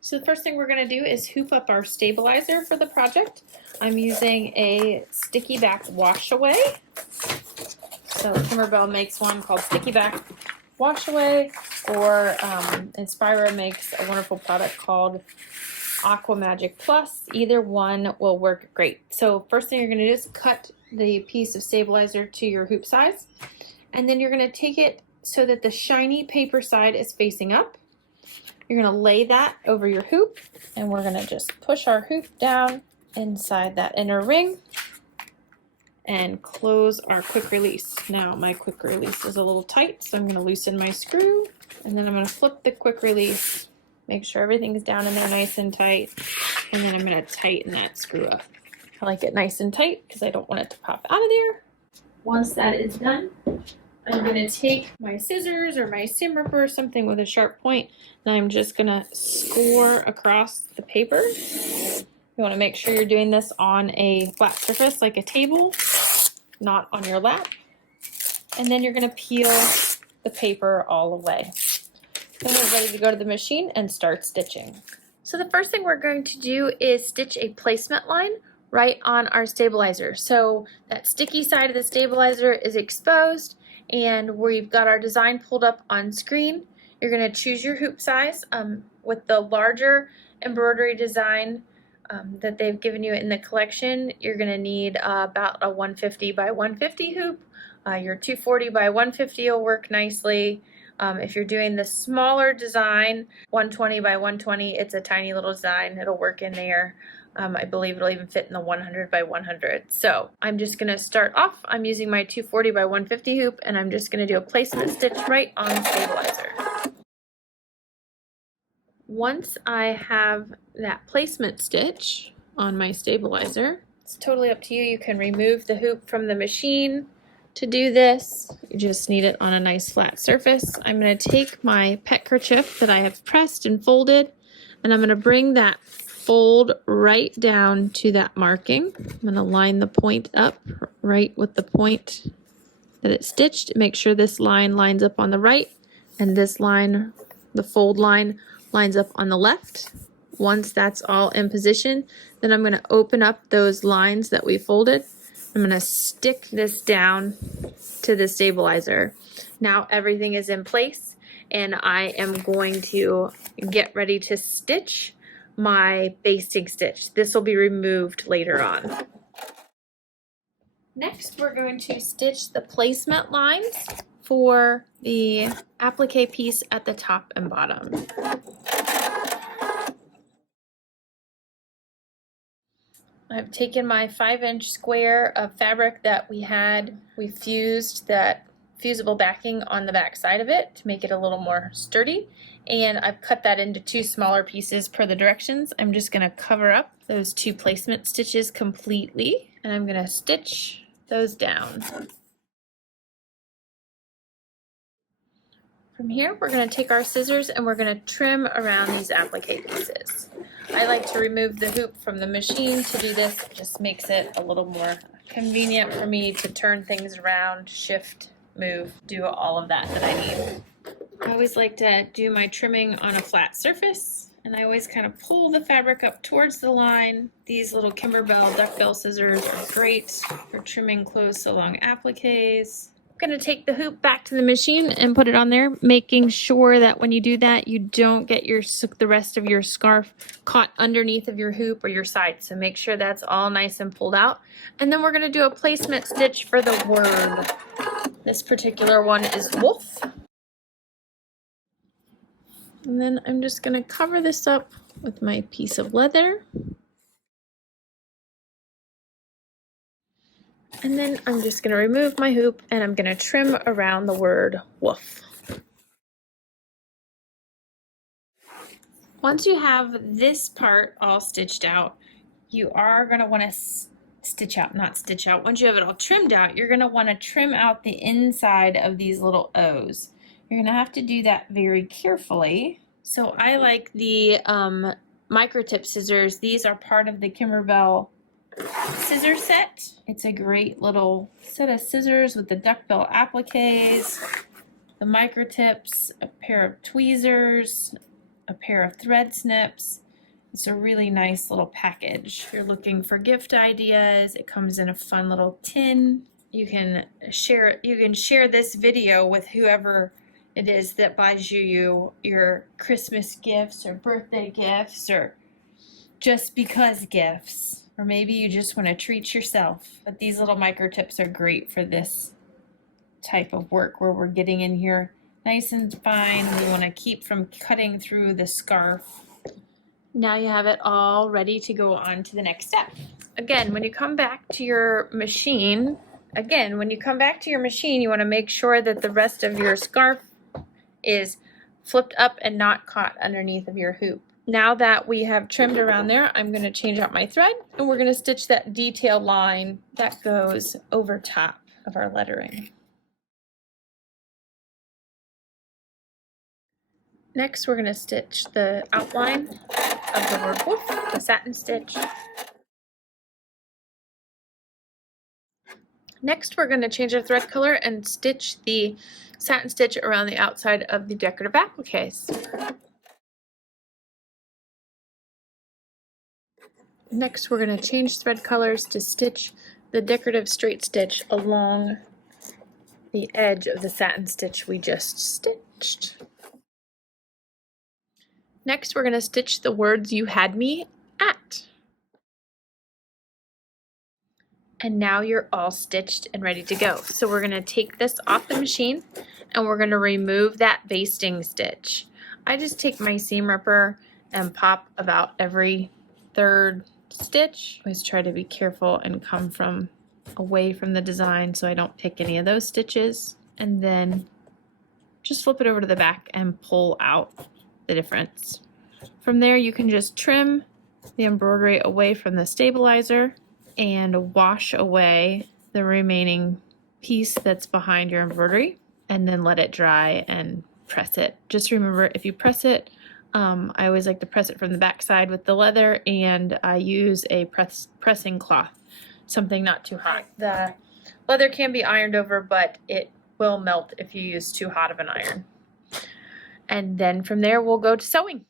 So the first thing we're going to do is hoop up our stabilizer for the project. I'm using a sticky back wash away. So Kimberbell makes one called sticky back wash away, or Inspira makes a wonderful product called Aqua Magic Plus. Either one will work great. So first thing you're going to do is cut the piece of stabilizer to your hoop size, and then you're going to take it so that the shiny paper side is facing up. You're going to lay that over your hoop, and we're going to just push our hoop down inside that inner ring and close our quick release. Now my quick release is a little tight, so I'm going to loosen my screw, and then I'm going to flip the quick release, make sure everything's down in there nice and tight, and then I'm going to tighten that screw up. I like it nice and tight because I don't want it to pop out of there. Once that is done, I'm going to take my scissors or my seam ripper or something with a sharp point, and I'm just going to score across the paper. You want to make sure you're doing this on a flat surface like a table, not on your lap. And then you're going to peel the paper all away. Then we're ready to go to the machine and start stitching. So the first thing we're going to do is stitch a placement line right on our stabilizer. So that sticky side of the stabilizer is exposed, and we've got our design pulled up on screen. You're going to choose your hoop size. With the larger embroidery design that they've given you in the collection, you're going to need about a 150 by 150 hoop. Your 240 by 150 will work nicely. If you're doing the smaller design, 120 by 120, it's a tiny little design. It'll work in there. I believe it'll even fit in the 100 by 100. So I'm just going to start off. I'm using my 240 by 150 hoop, and I'm just going to do a placement stitch right on the stabilizer. Once I have that placement stitch on my stabilizer, it's totally up to you. You can remove the hoop from the machine to do this. You just need it on a nice flat surface. I'm going to take my Petkerchief that I have pressed and folded, and I'm going to bring that fold right down to that marking. I'm going to line the point up right with the point that it's stitched. Make sure this line lines up on the right, and this line, the fold line, lines up on the left. Once that's all in position, then I'm going to open up those lines that we folded. I'm going to stick this down to the stabilizer. Now everything is in place, and I am going to get ready to stitch my basting stitch. This will be removed later on. Next, we're going to stitch the placement lines for the applique piece at the top and bottom. I've taken my 5-inch square of fabric that we fused that fusible backing on the back side of it to make it a little more sturdy, and I've cut that into 2 smaller pieces per the directions. I'm just going to cover up those 2 placement stitches completely, and I'm going to stitch those down. From here, we're going to take our scissors and we're going to trim around these applique pieces. I like to remove the hoop from the machine to do this. It just makes it a little more convenient for me to turn things around, shift, move, do all of that I need. I always like to do my trimming on a flat surface, and I always kind of pull the fabric up towards the line. These little Kimberbell duckbill scissors are great for trimming close along appliques. I'm going to take the hoop back to the machine and put it on there, making sure that when you do that, you don't get the rest of your scarf caught underneath of your hoop or your side. So make sure that's all nice and pulled out. And then we're going to do a placement stitch for the word. This particular one is wolf. And then I'm just going to cover this up with my piece of leather. And then I'm just going to remove my hoop, and I'm going to trim around the word woof. Once you have this part all stitched out, you are going to want to stitch out, not stitch out. Once you have it all trimmed out, you're going to want to trim out the inside of these little O's. You're going to have to do that very carefully. So I like the micro tip scissors. These are part of the Kimberbell scissor set. It's a great little set of scissors with the duckbill appliques, the micro tips, a pair of tweezers, a pair of thread snips. It's a really nice little package. If you're looking for gift ideas, it comes in a fun little tin. You can share this video with whoever it is that buys you your Christmas gifts or birthday gifts or just because gifts. Or maybe you just want to treat yourself. But these little micro tips are great for this type of work where we're getting in here nice and fine. We want to keep from cutting through the scarf. Now you have it all ready to go on to the next step. Again, when you come back to your machine, you want to make sure that the rest of your scarf is flipped up and not caught underneath of your hoop. Now that we have trimmed around there, I'm going to change out my thread and we're going to stitch that detail line that goes over top of our lettering. Next, we're going to stitch the outline of the word wolf, the satin stitch. Next, we're going to change our thread color and stitch the satin stitch around the outside of the decorative appliques. Next, we're going to change thread colors to stitch the decorative straight stitch along the edge of the satin stitch we just stitched. Next, we're going to stitch the words "You had me at." And now you're all stitched and ready to go. So we're going to take this off the machine and we're going to remove that basting stitch. I just take my seam ripper and pop about every third stitch. Always try to be careful and come from away from the design so I don't pick any of those stitches. And then just flip it over to the back and pull out the difference. From there you can just trim the embroidery away from the stabilizer and wash away the remaining piece that's behind your embroidery and then let it dry and press it. Just remember, if you press it, I always like to press it from the back side with the leather, and I use a pressing cloth, something not too hot. The leather can be ironed over, but it will melt if you use too hot of an iron. And then from there we'll go to sewing.